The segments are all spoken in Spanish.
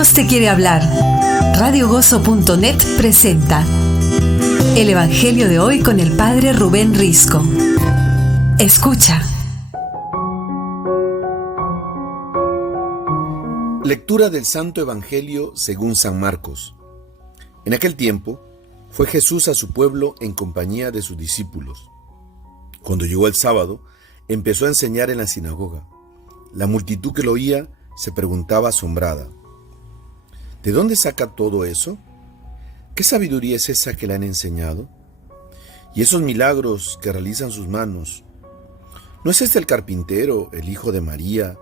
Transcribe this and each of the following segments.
Dios te quiere hablar. Radiogozo.net presenta el Evangelio de hoy con el Padre Rubén Risco. Escucha. Lectura del Santo Evangelio según San Marcos. En aquel tiempo, fue Jesús a su pueblo en compañía de sus discípulos. Cuando llegó el sábado, empezó a enseñar en la sinagoga. La multitud que lo oía se preguntaba asombrada: ¿de dónde saca todo eso? ¿Qué sabiduría es esa que le han enseñado? ¿Y esos milagros que realizan sus manos? ¿No es este el carpintero, el hijo de María,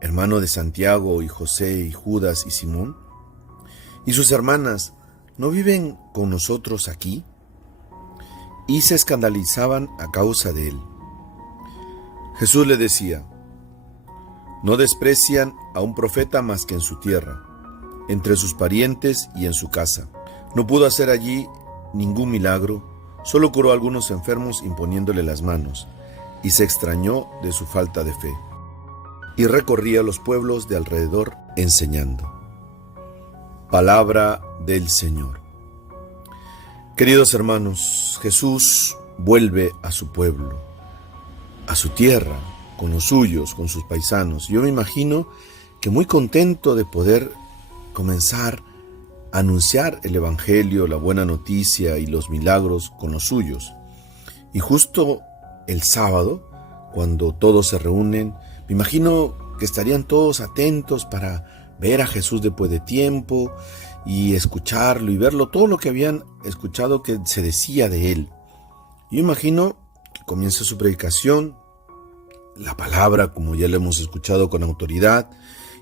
hermano de Santiago y José y Judas y Simón? ¿Y sus hermanas no viven con nosotros aquí? Y se escandalizaban a causa de él. Jesús le decía: no desprecian a un profeta más que en su tierra, entre sus parientes y en su casa. No pudo hacer allí ningún milagro, solo curó a algunos enfermos imponiéndole las manos, y se extrañó de su falta de fe. Y recorría los pueblos de alrededor enseñando. Palabra del Señor. Queridos hermanos, Jesús vuelve a su pueblo, a su tierra, con los suyos, con sus paisanos. Yo me imagino que muy contento de poder comenzar a anunciar el Evangelio, la buena noticia y los milagros con los suyos. Y justo el sábado, cuando todos se reúnen, me imagino que estarían todos atentos para ver a Jesús después de tiempo y escucharlo y verlo, todo lo que habían escuchado que se decía de él. Yo imagino que comienza su predicación, la palabra, como ya lo hemos escuchado con autoridad,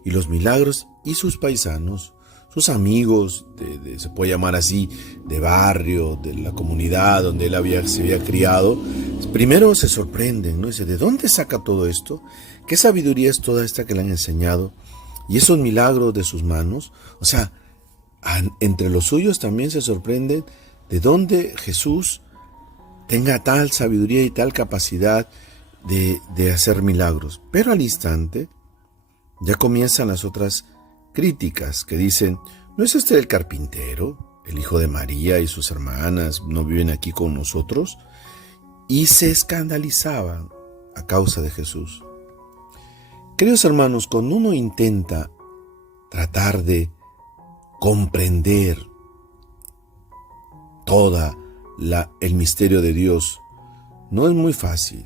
y los milagros, y sus paisanos, sus amigos, se puede llamar así, de barrio, de la comunidad donde él se había criado, primero se sorprenden, ¿no? Dice: ¿de dónde saca todo esto? ¿Qué sabiduría es toda esta que le han enseñado? Y esos milagros de sus manos, o sea, entre los suyos también se sorprenden de dónde Jesús tenga tal sabiduría y tal capacidad de hacer milagros. Pero al instante ya comienzan las otras críticas que dicen: ¿no es este el carpintero, el hijo de María y sus hermanas no viven aquí con nosotros? Y se escandalizaban a causa de Jesús. Queridos hermanos, cuando uno intenta tratar de comprender el misterio de Dios, no es muy fácil.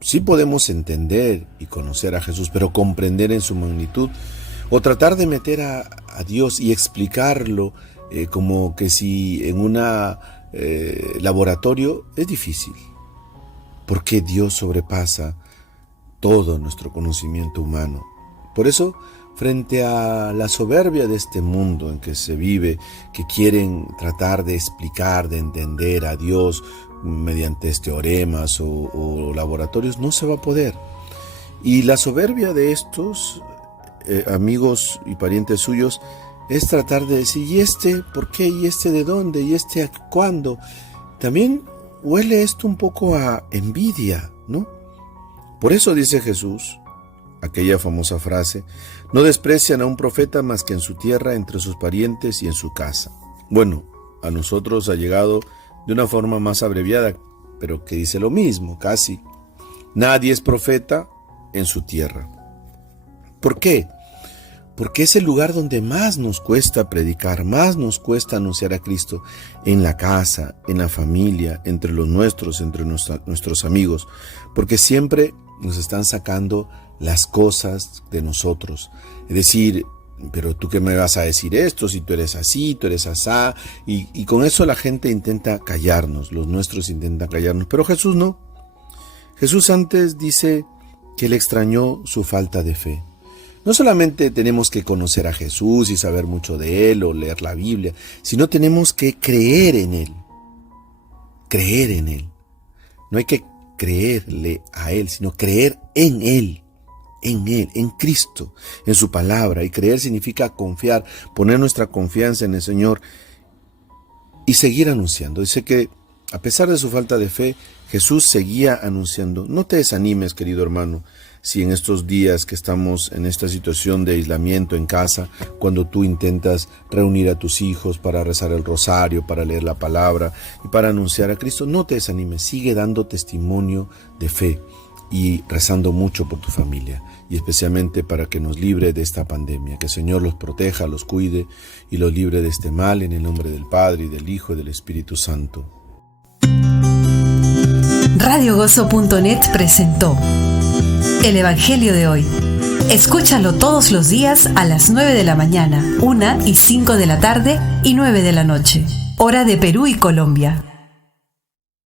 Sí podemos entender y conocer a Jesús, pero comprender en su magnitud, o tratar de meter a Dios y explicarlo como que si en un laboratorio, es difícil, porque Dios sobrepasa todo nuestro conocimiento humano. Por eso, frente a la soberbia de este mundo en que se vive, que quieren tratar de explicar, de entender a Dios mediante teoremas o laboratorios, no se va a poder. Y la soberbia de estos amigos y parientes suyos es tratar de decir: ¿y este por qué? ¿Y este de dónde? ¿Y este a cuándo? También huele esto un poco a envidia, ¿no? Por eso dice Jesús aquella famosa frase: no desprecian a un profeta más que en su tierra, entre sus parientes y en su casa. Bueno, a nosotros ha llegado de una forma más abreviada, pero que dice lo mismo, casi. Nadie es profeta en su tierra. ¿Por qué? Porque es el lugar donde más nos cuesta predicar, más nos cuesta anunciar a Cristo, en la casa, en la familia, entre los nuestros, entre nuestros amigos, porque siempre nos están sacando las cosas de nosotros. Es decir: pero tú qué me vas a decir esto, si tú eres así, tú eres asá, y con eso la gente intenta callarnos, los nuestros intentan callarnos, pero Jesús no. Jesús antes dice que le extrañó su falta de fe. No solamente tenemos que conocer a Jesús y saber mucho de Él o leer la Biblia, sino tenemos que creer en Él. Creer en Él. No hay que creerle a Él, sino creer en Él, en Cristo, en su palabra. Y creer significa confiar, poner nuestra confianza en el Señor y seguir anunciando. Dice que a pesar de su falta de fe, Jesús seguía anunciando. No te desanimes, querido hermano. si en estos días que estamos en esta situación de aislamiento en casa, cuando tú intentas reunir a tus hijos para rezar el rosario, para leer la palabra y para anunciar a Cristo, no te desanimes, sigue dando testimonio de fe y rezando mucho por tu familia, y especialmente para que nos libre de esta pandemia. Que el Señor los proteja, los cuide y los libre de este mal, en el nombre del Padre, y del Hijo, y del Espíritu Santo. RadioGozo.net presentó el Evangelio de hoy. Escúchalo todos los días a las 9 de la mañana, 1 y 5 de la tarde y 9 de la noche, hora de Perú y Colombia.